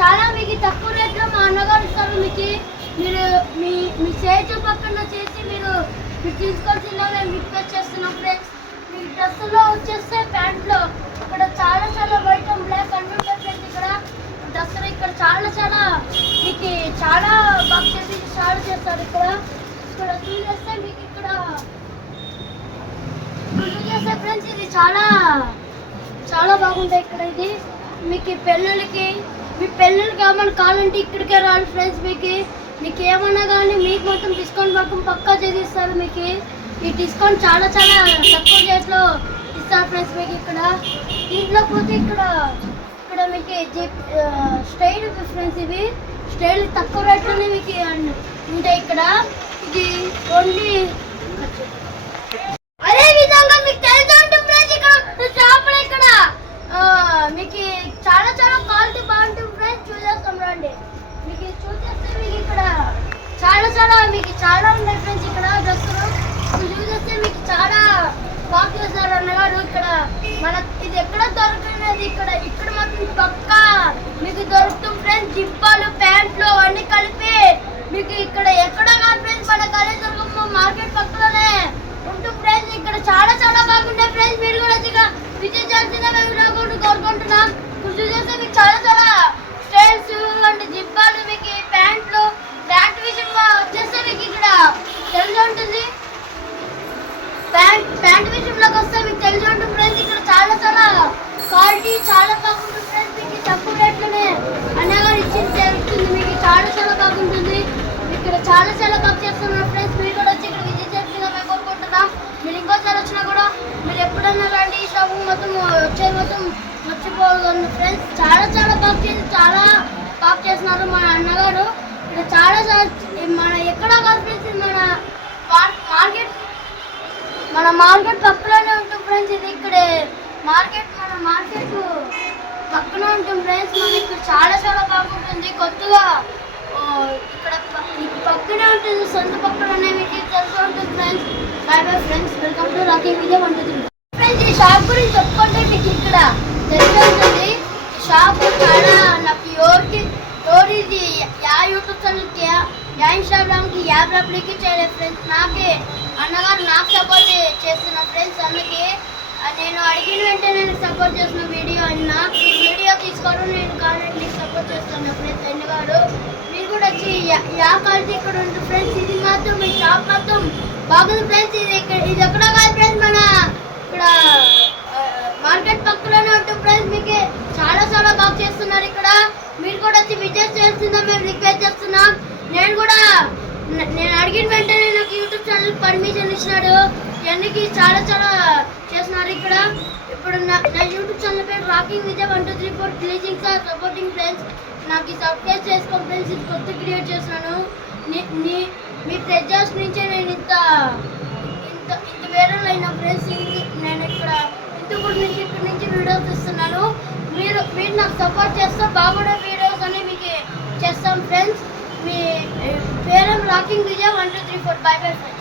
చాలా మీకు తక్కువ రేట్లో మా అన్నగారు ఇస్తారు. మీకు మీరు మీ మీ చేతు పక్కన చేసి మీరు తీసుకోవాల్సిందో మేము రిక్వెస్ట్ చేస్తున్నాం ఫ్రెండ్స్. మీ డ్రెస్సులో వచ్చేస్తే ప్యాంట్లో ఇక్కడ చాలా చాలా వైట్ అండ్ బ్లాక్ అన్నీ ఉంటాయి ఫ్రెండ్స్. ఇక్కడ డ్రెస్సులు ఇక్కడ చాలా మీకు చాలా బాగా చేసి స్టార్ట్ చేస్తారు. ఇక్కడ చూసేస్తే మీకు ఇక్కడ చూసేస్తే ఫ్రెండ్స్ ఇది చాలా బాగుంటాయి. ఇక్కడ ఇది మీకు పెళ్ళిళ్ళకి మీ పెళ్ళిళ్ళకి ఏమైనా కావాలంటే ఇక్కడికే రావాలి ఫ్రెండ్స్. మీకు ఏమన్నా కానీ మీకు మొత్తం డిస్కౌంట్ మొత్తం పక్కా చేసిస్తారు. మీకు ఈ డిస్కౌంట్ చాలా తక్కువ రేట్లో ఇస్తారు ఫ్రెండ్స్. మీకు ఇక్కడ దీంట్లో పోతే ఇక్కడ మీకు స్టైల్ ఫ్రెండ్స్. ఇవి స్టైల్ తక్కువ రేట్లోనే మీకు ఉంటాయి. ఇక్కడ ఇది ఓన్లీ అదే విధంగా మీకు తెలిసి ఉంటుంది ఫ్రెండ్స్. ఇక్కడ షాపులు ఇక్కడ మీకు చాలా క్వాలిటీ బాగుంటుంది ఫ్రెండ్స్. చూసేస్తాం రండి. మీకు చూసేస్తే మీకు ఇక్కడ మీకు చాలా ఉన్నాయి ఫ్రెండ్స్. ఇక్కడ డ్రెస్సులు చూసేస్తే మీకు చాలా బాగా చేస్తారు అన్నగారు. ఇక్కడ ఇది ఎక్కడ దొరకలేదు. ఇక్కడ మాత్రం పక్కా మీకు దొరుకుతుంది ఫ్రెండ్స్. జిప్పాలు ప్యాంట్లు అన్ని కలిపి మీకు ఇక్కడ ఎక్కడ కాదు ఫ్రెండ్స్. మన కాలేజ్ దొరకము మార్కెట్ పక్కలోనే ఉంటుంది ఫ్రెండ్స్. ఇక్కడ చాలా బాగుంటాయి ఫ్రెండ్స్. మీరు కూడా విజిట్ చేసిన మేము కోరుకుంటున్నాం. చూసేస్తే మీకు చాలా స్టైల్స్ అంటే జిప్పాలు మీకు ప్యాంట్లు ప్యాంట్ విషయంలో వచ్చేస్తే మీకు ఇక్కడ తెలిసి ఉంటుంది. ప్యాంట్ విషయంలోకి వస్తే మీకు తెలిసి ఉంటుంది ఫ్రెండ్స్. ఇక్కడ చాలా క్వాలిటీ చాలా బాగుంటుంది ఫ్రెండ్స్. మీకు తక్కువ రేట్లోనే అన్నగారు ఇచ్చింది తెలుస్తుంది. మీకు చాలా బాగుంటుంది. ఇక్కడ చాలా బాగా చేస్తున్నారు ఫ్రెండ్స్. మీరు కూడా వచ్చి ఇక్కడ విజిట్ చేస్తుందా మేము కోరుకుంటున్నాం. మీరు ఇంకోసారి వచ్చినా కూడా మీరు ఎప్పుడన్నా రండి. ఈ షాపు మొత్తం మర్చిపోగలను ఫ్రెండ్స్. చాలా బాగా చేస్తున్నారు మన అన్నగారు. ఇక్కడ చాలా మన ఎక్కడ కాదు ఫ్రెండ్స్. మన మార్కెట్ పక్కలోనే ఉంటుంది ఫ్రెండ్స్. ఇది ఇక్కడ మన మార్కెట్ పక్కన ఉంటుంది ఫ్రెండ్స్. మనకి ఇక్కడ చాలా బాగుంటుంది. కొత్తగా ఇక్కడ పక్కనే ఉంటుంది. సొంత పక్కనే మీకు తెలిసి ఉంటుంది friends. Bye friends. Welcome to rocking video 123 friends. ఈ షాప్ గురించి చెప్పుకుంటే మీకు ఇక్కడ తెలిసి ఉంటుంది. ఈ షాప్ చాలా నాకు ఎవరు ఇది యూట్యూబ్ ఛానల్కి ఇన్స్టాగ్రామ్కి యాప్లకి చేయలేదు ఫ్రెండ్స్. అన్నగారు నాకు సపోర్ట్ చేస్తున్న ఫ్రెండ్స్. అందుకే నేను అడిగిన వెంటనే నేను సపోర్ట్ చేసిన వీడియో తీసుకోవడం నేను కావాలంటే నీకు సపోర్ట్ చేస్తాను ఫ్రెండ్స్. అన్నగారు మీరు కూడా వచ్చి క్వాలిటీ ఇక్కడ ఉంటుంది ఫ్రెండ్స్. ఇది మాత్రం మీ షాప్ మాత్రం బాగుంది ఫ్రెండ్స్. ఇది ఎక్కడ కాదు ఫ్రెండ్స్. మన ఇక్కడ మార్కెట్ పక్కలోనే ఉంటుంది ఫ్రెండ్స్. మీకు చాలా బాగా చేస్తున్నారు. ఇక్కడ మీరు కూడా వచ్చి విజిట్ చేస్తుందా మేము రిక్వెస్ట్ చేస్తున్నాం. నేను అడిగిన వెంటనే నాకు యూట్యూబ్ ఛానల్ పర్మిషన్ ఇచ్చినాడు. ఇవన్నీ చాలా చేస్తున్నారు. ఇప్పుడు నా యూట్యూబ్ ఛానల్ పేరు rocking Vijay 1234 pleasing sir supporting friends. నాకు ఈ సబ్స్క్రైబ్ చేసుకోండి ఫ్రెండ్స్. ఇది కొత్త క్రియేట్ చేస్తున్నాను. మీ ప్రెజర్స్ నుంచే నేను ఇంత వైరల్ అయిన ఫ్రెండ్స్. నేను ఇక్కడ నుంచి వీడియోస్ ఇస్తున్నాను. మీరు నాకు సపోర్ట్ చేస్తే బాగుండే వీడియోస్ అని మీకు చేస్తాం ఫ్రెండ్స్. మీ పేరు రాకింగ్ విజయ్ 1234. Bye friends.